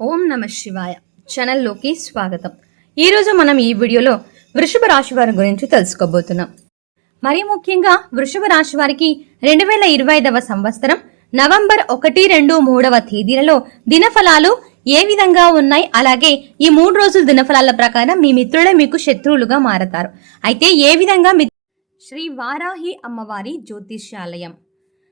ఓం నమ శివాయ. ఛానల్లోకి స్వాగతం. ఈరోజు మనం ఈ వీడియోలో వృషభ రాశి వారి గురించి తెలుసుకోబోతున్నాం. మరి ముఖ్యంగా వృషభ రాశి వారికి రెండు వేల ఇరవై ఐదవ సంవత్సరం నవంబర్ ఒకటి రెండు మూడవ తేదీలలో దినఫలాలు ఏ విధంగా ఉన్నాయి? అలాగే ఈ మూడు రోజుల దినఫలాల ప్రకారం మీ మిత్రులే మీకు శత్రువులుగా మారతారు. అయితే ఏ విధంగా శ్రీ వారాహి అమ్మవారి జ్యోతిష్యాలయం?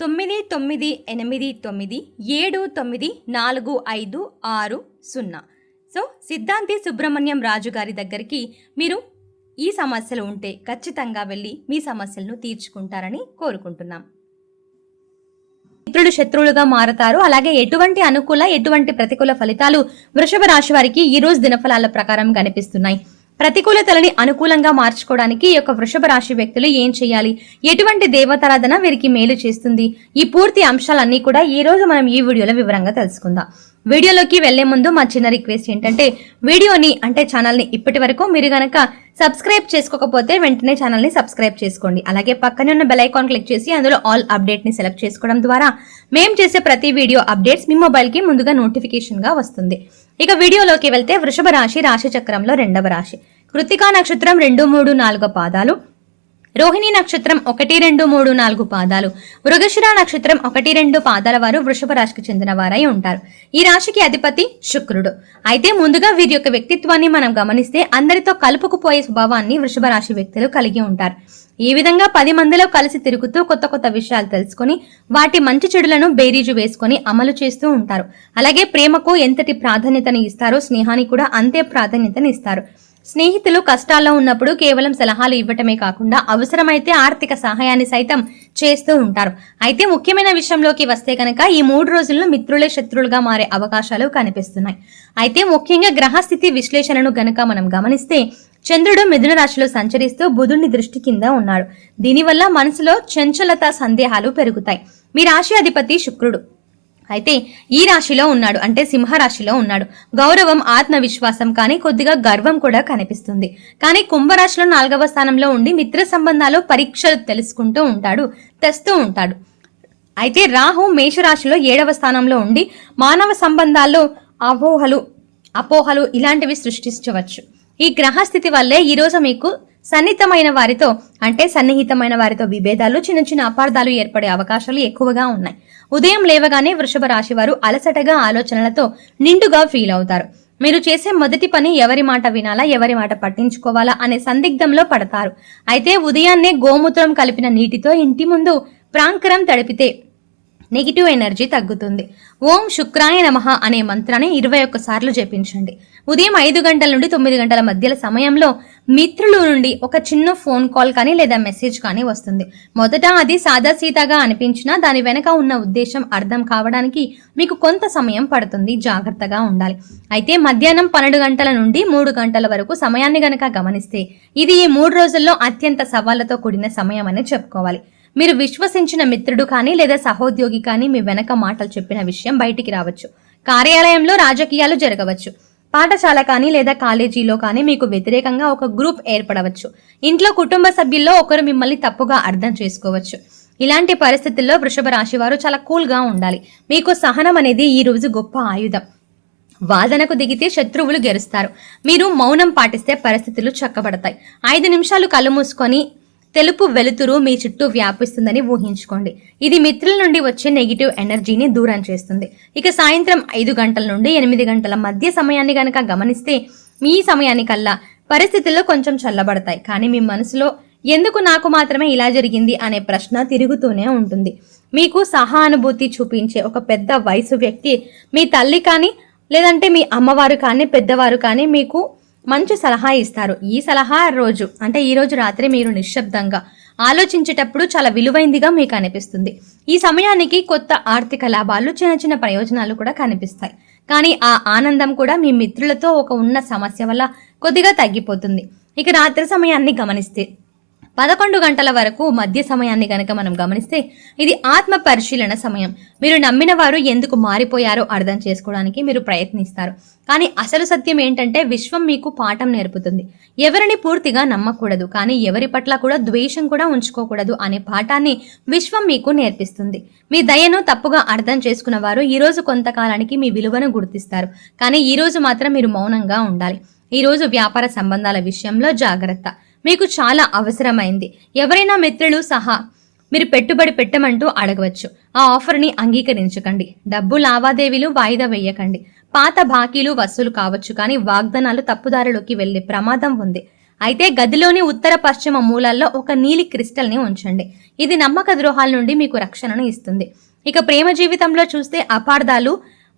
తొమ్మిది తొమ్మిది ఎనిమిది తొమ్మిది ఏడు తొమ్మిది నాలుగు ఐదు ఆరు సున్నా. సో సిద్ధాంతి సుబ్రహ్మణ్యం రాజు గారి దగ్గరికి మీరు ఈ సమస్యలు ఉంటే ఖచ్చితంగా వెళ్ళి మీ సమస్యలను తీర్చుకుంటారని కోరుకుంటున్నాం. మిత్రులు శత్రువులుగా మారతారు. అలాగే ఎటువంటి అనుకూల ఎటువంటి ప్రతికూల ఫలితాలు వృషభ రాశి వారికి ఈ రోజు దినఫలాల ప్రకారం కనిపిస్తున్నాయి. ప్రతికూలతలని అనుకూలంగా మార్చుకోవడానికి ఈ యొక్క వృషభ రాశి వ్యక్తులు ఏం చేయాలి? ఎటువంటి దేవతారాధన వీరికి మేలు చేస్తుంది? ఈ పూర్తి అంశాలన్నీ కూడా ఈ రోజు మనం ఈ వీడియోలో వివరంగా తెలుసుకుందాం. వీడియోలోకి వెళ్ళే ముందు మా చిన్న రిక్వెస్ట్ ఏంటంటే వీడియోని అంటే ఛానల్ని ఇప్పటి వరకు మీరు గనక సబ్స్క్రైబ్ చేసుకోకపోతే వెంటనే ఛానల్ని సబ్స్క్రైబ్ చేసుకోండి. అలాగే పక్కనే ఉన్న బెల్ ఐకాన్ క్లిక్ చేసి అందులో ఆల్ అప్డేట్ని సెలెక్ట్ చేసుకోవడం ద్వారా మేము చేసే ప్రతి వీడియో అప్డేట్స్ మీ మొబైల్కి ముందుగా నోటిఫికేషన్గా వస్తుంది. ఇక వీడియోలోకి వెళ్తే వృషభ రాశి రాశి చక్రంలో రెండవ రాశి. కృతికా నక్షత్రం రెండు మూడు నాలుగు పాదాలు. రోహిణి నక్షత్రం ఒకటి రెండు మూడు నాలుగు పాదాలు. మృగశిర నక్షత్రం ఒకటి రెండు పాదాల వారు వృషభ రాశికి చెందిన వారై ఉంటారు. ఈ రాశికి అధిపతి శుక్రుడు. అయితే ముందుగా వీరి యొక్క వ్యక్తిత్వాన్ని మనం గమనిస్తే అందరితో కలుపుకుపోయే స్వభావాన్ని వృషభ రాశి వ్యక్తులు కలిగి ఉంటారు. ఈ విధంగా పది మందిలో కలిసి తిరుగుతూ కొత్త కొత్త విషయాలు తెలుసుకొని వాటి మంచి చెడులను బేరీజు వేసుకొని అమలు చేస్తూ ఉంటారు. అలాగే ప్రేమకు ఎంతటి ప్రాధాన్యతను ఇస్తారో స్నేహానికి కూడా అంతే ప్రాధాన్యతను ఇస్తారు. స్నేహితులు కష్టాల్లో ఉన్నప్పుడు కేవలం సలహాలు ఇవ్వటమే కాకుండా అవసరమైతే ఆర్థిక సహాయాన్ని సైతం చేస్తూ ఉంటారు. అయితే ముఖ్యమైన విషయంలోకి వస్తే కనుక ఈ మూడు రోజుల్లో మిత్రులే శత్రులుగా మారే అవకాశాలు కనిపిస్తున్నాయి. అయితే ముఖ్యంగా గ్రహస్థితి విశ్లేషణను గనక మనం గమనిస్తే చంద్రుడు మిథున రాశిలో సంచరిస్తూ బుధుని దృష్టి కింద ఉన్నాడు. దీనివల్ల మనసులో చంచలత సందేహాలు పెరుగుతాయి. మీ రాశి అధిపతి శుక్రుడు. అయితే ఈ రాశిలో ఉన్నాడు అంటే సింహరాశిలో ఉన్నాడు. గౌరవం ఆత్మవిశ్వాసం కానీ కొద్దిగా గర్వం కూడా కనిపిస్తుంది. కానీ కుంభరాశిలో నాలుగవ స్థానంలో ఉండి మిత్ర సంబంధాలు పరీక్షలు తెలుసుకుంటూ ఉంటాడు తెస్తూ ఉంటాడు. అయితే రాహు మేషరాశిలో ఏడవ స్థానంలో ఉండి మానవ సంబంధాల్లో అపోహలు అపోహలు ఇలాంటివి సృష్టించవచ్చు. ఈ గ్రహస్థితి వల్లే ఈరోజు మీకు సన్నిహితమైన వారితో అంటే సన్నిహితమైన వారితో విభేదాలు చిన్న చిన్న అపార్థాలు ఏర్పడే అవకాశాలు ఎక్కువగా ఉన్నాయి. ఉదయం లేవగానే వృషభ రాశి వారు అలసటగా ఆలోచనలతో నిండుగా ఫీల్ అవుతారు. మీరు చేసే మొదటి పని ఎవరి మాట వినాలా ఎవరి మాట పట్టించుకోవాలా అనే సందిగ్ధంలో పడతారు. అయితే ఉదయాన్నే గోమూత్రం కలిపిన నీటితో ఇంటి ముందు ప్రాంకరం తడిపితే నెగిటివ్ ఎనర్జీ తగ్గుతుంది. ఓం శుక్రాయ నమః అనే మంత్రాన్ని ఇరవై ఒక్క సార్లు జపించండి. ఉదయం ఐదు గంటల నుండి తొమ్మిది గంటల మధ్యల సమయంలో మిత్రుల నుండి ఒక చిన్న ఫోన్ కాల్ కానీ లేదా మెసేజ్ కానీ వస్తుంది. మొదట అది సాదాసీదాగా అనిపించినా దాని వెనక ఉన్న ఉద్దేశం అర్థం కావడానికి మీకు కొంత సమయం పడుతుంది. జాగ్రత్తగా ఉండాలి. అయితే మధ్యాహ్నం పన్నెండు గంటల నుండి మూడు గంటల వరకు సమయాన్ని గనక గమనిస్తే ఇది ఈ మూడు రోజుల్లో అత్యంత సవాళ్ళతో కూడిన సమయం అని చెప్పుకోవాలి. మీరు విశ్వసించిన మిత్రుడు కానీ లేదా సహోద్యోగి కానీ మీ వెనక మాటలు చెప్పిన విషయం బయటికి రావచ్చు. కార్యాలయంలో రాజకీయాలు జరగవచ్చు. పాఠశాల కానీ లేదా కాలేజీలో కానీ మీకు వ్యతిరేకంగా ఒక గ్రూప్ ఏర్పడవచ్చు. ఇంట్లో కుటుంబ సభ్యుల్లో ఒకరు మిమ్మల్ని తప్పుగా అర్థం చేసుకోవచ్చు. ఇలాంటి పరిస్థితుల్లో వృషభ రాశి వారు చాలా కూల్గా ఉండాలి. మీకు సహనం అనేది ఈ రోజు గొప్ప ఆయుధం. వాదనకు దిగితే శత్రువులు గెలుస్తారు మీరు మౌనం పాటిస్తే పరిస్థితులు చక్కబడతాయి. ఐదు నిమిషాలు కళ్ళు మూసుకొని తెలుపు వెలుతురు మీ చుట్టూ వ్యాపిస్తుందని ఊహించుకోండి. ఇది మిత్రుల నుండి వచ్చే నెగిటివ్ ఎనర్జీని దూరం చేస్తుంది. ఇక సాయంత్రం ఐదు గంటల నుండి ఎనిమిది గంటల మధ్య సమయాన్ని గనక గమనిస్తే మీ సమయానికల్లా పరిస్థితుల్లో కొంచెం చల్లబడతాయి. కానీ మీ మనసులో ఎందుకు నాకు మాత్రమే ఇలా జరిగింది అనే ప్రశ్న తిరుగుతూనే ఉంటుంది. మీకు సహానుభూతి చూపించే ఒక పెద్ద వయసు వ్యక్తి మీ తల్లి కానీ లేదంటే మీ అమ్మవారు కానీ పెద్దవారు కానీ మీకు మంచి సలహా ఇస్తారు. ఈ సలహా రోజు అంటే ఈ రోజు రాత్రి మీరు నిశ్శబ్దంగా ఆలోచించేటప్పుడు చాలా విలువైందిగా మీకు అనిపిస్తుంది. ఈ సమయానికి కొత్త ఆర్థిక లాభాలు చిన్న చిన్న ప్రయోజనాలు కూడా కనిపిస్తాయి. కానీ ఆ ఆనందం కూడా మీ మిత్రులతో ఒక ఉన్న సమస్య వల్ల కొద్దిగా తగ్గిపోతుంది. ఇక రాత్రి సమయాన్ని గమనిస్తే పదకొండు గంటల వరకు మధ్య సమయాన్ని కనుక మనం గమనిస్తే ఇది ఆత్మ పరిశీలన సమయం. మీరు నమ్మిన వారు ఎందుకు మారిపోయారో అర్థం చేసుకోవడానికి మీరు ప్రయత్నిస్తారు. కానీ అసలు సత్యం ఏంటంటే విశ్వం మీకు పాఠం నేర్పుతుంది. ఎవరిని పూర్తిగా నమ్మకూడదు కానీ ఎవరి పట్ల కూడా ద్వేషం కూడా ఉంచుకోకూడదు అనే పాఠాన్ని విశ్వం మీకు నేర్పిస్తుంది. మీ దయను తప్పుగా అర్థం చేసుకున్న వారు ఈరోజు కొంతకాలానికి మీ విలువను గుర్తిస్తారు. కానీ ఈరోజు మాత్రం మీరు మౌనంగా ఉండాలి. ఈరోజు వ్యాపార సంబంధాల విషయంలో జాగ్రత్త. మీకు చాలా అవసరమైంది. ఎవరైనా మిత్రులు సహా మీరు పెట్టుబడి పెట్టమంటూ అడగవచ్చు. ఆ ఆఫర్ని అంగీకరించకండి. డబ్బు లావాదేవీలు వాయిదా వేయకండి. పాత బాకీలు వసూలు కావచ్చు కానీ వాగ్దానాలు తప్పుదారిలోకి వెళ్ళే ప్రమాదం ఉంది. అయితే గదిలోని ఉత్తర పశ్చిమ మూలాల్లో ఒక నీలి క్రిస్టల్ని ఉంచండి. ఇది నమ్మక ద్రోహాల నుండి మీకు రక్షణను ఇస్తుంది. ఇక ప్రేమ జీవితంలో చూస్తే అపార్థాలు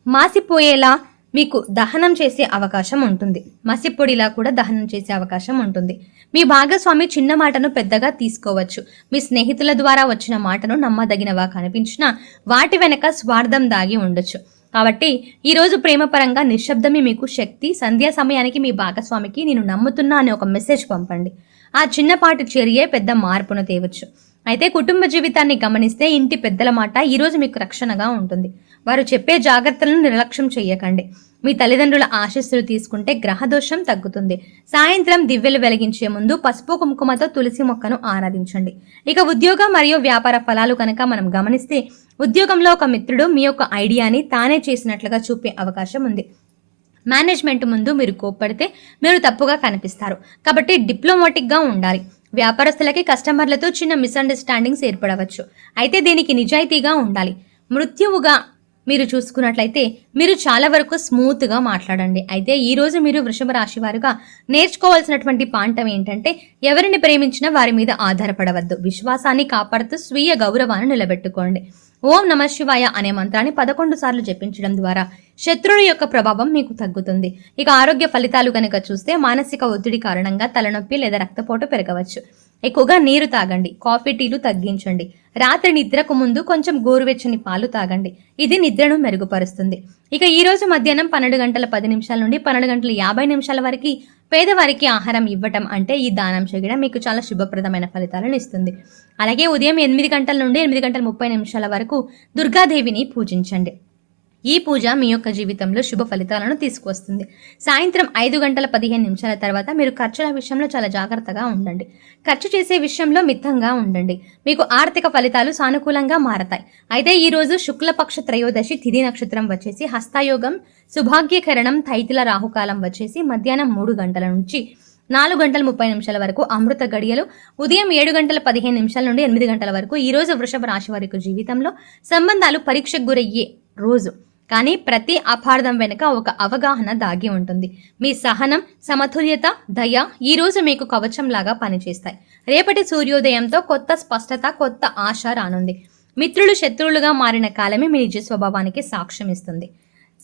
మాసిపోయేలా మీకు దహనం చేసే అవకాశం ఉంటుంది. మసిపొడిలా కూడా దహనం చేసే అవకాశం ఉంటుంది. మీ భాగస్వామి చిన్న మాటను పెద్దగా తీసుకోవచ్చు. మీ స్నేహితుల ద్వారా వచ్చిన మాటను నమ్మదగినవా కనిపించినా వాటి వెనక స్వార్థం దాగి ఉండొచ్చు. కాబట్టి ఈరోజు ప్రేమపరంగా నిశ్శబ్దమే మీకు శక్తి. సంధ్యా సమయానికి మీ భాగస్వామికి నేను నమ్ముతున్నా అనే ఒక మెసేజ్ పంపండి. ఆ చిన్నపాటి చర్యే పెద్ద మార్పును తేవచ్చు. అయితే కుటుంబ జీవితాన్ని గమనిస్తే ఇంటి పెద్దల మాట ఈరోజు మీకు రక్షణగా ఉంటుంది. వారు చెప్పే జాగ్రత్తలను నిర్లక్ష్యం చేయకండి మీ తల్లిదండ్రుల ఆశస్సులు తీసుకుంటే గ్రహదోషం తగ్గుతుంది. సాయంత్రం దివ్యలు వెలిగించే ముందు పసుపు కుంకుమతో తులసి మొక్కను ఆరాధించండి. ఇక ఉద్యోగం మరియు వ్యాపార ఫలాలు కనుక మనం గమనిస్తే ఉద్యోగంలో ఒక మిత్రుడు మీ యొక్క ఐడియాని తానే చేసినట్లుగా చూపే అవకాశం ఉంది. మేనేజ్మెంట్ ముందు మీరు కోప్పడితే మీరు తప్పుగా కనిపిస్తారు. కాబట్టి డిప్లొమాటిక్గా ఉండాలి. వ్యాపారస్తులకి కస్టమర్లతో చిన్న మిస్అండర్స్టాండింగ్స్ ఏర్పడవచ్చు. అయితే దీనికి నిజాయితీగా ఉండాలి. మృత్యువుగా మీరు చూసుకున్నట్లయితే మీరు చాలా వరకు స్మూత్గా మాట్లాడండి. అయితే ఈరోజు మీరు వృషభ రాశి వారుగా నేర్చుకోవాల్సినటువంటి పాఠం ఏంటంటే ఎవరిని ప్రేమించినా వారి మీద ఆధారపడవద్దు. విశ్వాసాన్ని కాపాడుతూ స్వీయ గౌరవాన్ని నిలబెట్టుకోండి. ఓం నమ శివాయ అనే మంత్రాన్ని పదకొండు సార్లు జపించడం ద్వారా శత్రువుల యొక్క ప్రభావం మీకు తగ్గుతుంది. ఇక ఆరోగ్య ఫలితాలు కనుక చూస్తే మానసిక ఒత్తిడి కారణంగా తలనొప్పి లేదా రక్తపోటు పెరగవచ్చు. ఎక్కువగా నీరు తాగండి కాఫీ టీలు తగ్గించండి. రాత్రి నిద్రకు ముందు కొంచెం గోరువెచ్చని పాలు తాగండి. ఇది నిద్రను మెరుగుపరుస్తుంది. ఇక ఈ రోజు మధ్యాహ్నం పన్నెండు గంటల పది నిమిషాల నుండి పన్నెండు గంటల యాభై నిమిషాల వరకు పేదవారికి ఆహారం ఇవ్వటం అంటే ఈ దానం చేయడం మీకు చాలా శుభప్రదమైన ఫలితాలను ఇస్తుంది. అలాగే ఉదయం ఎనిమిది గంటల నుండి ఎనిమిది గంటల ముప్పై నిమిషాల వరకు దుర్గాదేవిని పూజించండి. ఈ పూజ మీ యొక్క జీవితంలో శుభ ఫలితాలను తీసుకువస్తుంది. సాయంత్రం ఐదు గంటల పదిహేను నిమిషాల తర్వాత మీరు ఖర్చుల విషయంలో చాలా జాగ్రత్తగా ఉండండి. ఖర్చు చేసే విషయంలో మిత్తంగా ఉండండి. మీకు ఆర్థిక ఫలితాలు సానుకూలంగా మారతాయి. అయితే ఈరోజు శుక్లపక్ష త్రయోదశి తిథి నక్షత్రం వచ్చేసి హస్తాయోగం సుభాగ్యకరణం తైతిల రాహుకాలం వచ్చేసి మధ్యాహ్నం మూడు గంటల నుంచి నాలుగు గంటల ముప్పై నిమిషాల వరకు అమృత గడియలు ఉదయం ఏడు గంటల పదిహేను నిమిషాల నుండి ఎనిమిది గంటల వరకు ఈ రోజు వృషభ రాశి వారి జీవితంలో సంబంధాలు పరీక్షకు గురయ్యే రోజు. కానీ ప్రతి అపార్థం వెనుక ఒక అవగాహన దాగి ఉంటుంది. మీ సహనం సమతుల్యత దయ ఈ రోజు మీకు కవచంలాగా పనిచేస్తాయి. రేపటి సూర్యోదయంతో కొత్త స్పష్టత కొత్త ఆశ రానుంది. మిత్రులు శత్రువులుగా మారిన కాలమే మీ నిజ స్వభావానికి సాక్ష్యం ఇస్తుంది.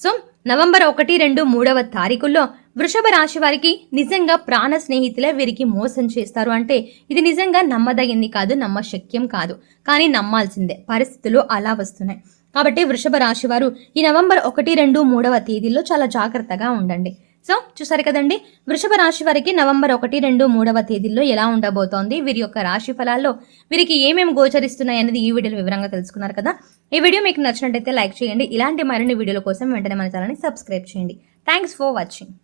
సో నవంబర్ ఒకటి రెండు మూడవ తారీఖుల్లో వృషభ రాశి వారికి నిజంగా ప్రాణ స్నేహితులే వీరికి మోసం చేస్తారు అంటే ఇది నిజంగా నమ్మదగింది కాదు నమ్మశక్యం కాదు. కానీ నమ్మాల్సిందే. పరిస్థితులు అలా వస్తున్నాయి. కాబట్టి వృషభ రాశి వారు ఈ నవంబర్ ఒకటి రెండు మూడవ తేదీల్లో చాలా జాగ్రత్తగా ఉండండి. సో చూసారు కదండి? వృషభ రాశి వారికి నవంబర్ ఒకటి రెండు మూడవ తేదీల్లో ఎలా ఉండబోతోంది? వీరి యొక్క రాశి ఫలాల్లో వీరికి ఏమేమి గోచరిస్తున్నాయి అనేది ఈ వీడియోలో వివరంగా తెలుసుకున్నారు కదా? ఈ వీడియో మీకు నచ్చినట్టయితే లైక్ చేయండి. ఇలాంటి మరిన్ని వీడియోల కోసం వెంటనే మన ఛానల్ని సబ్స్క్రైబ్ చేయండి. Thanks for watching.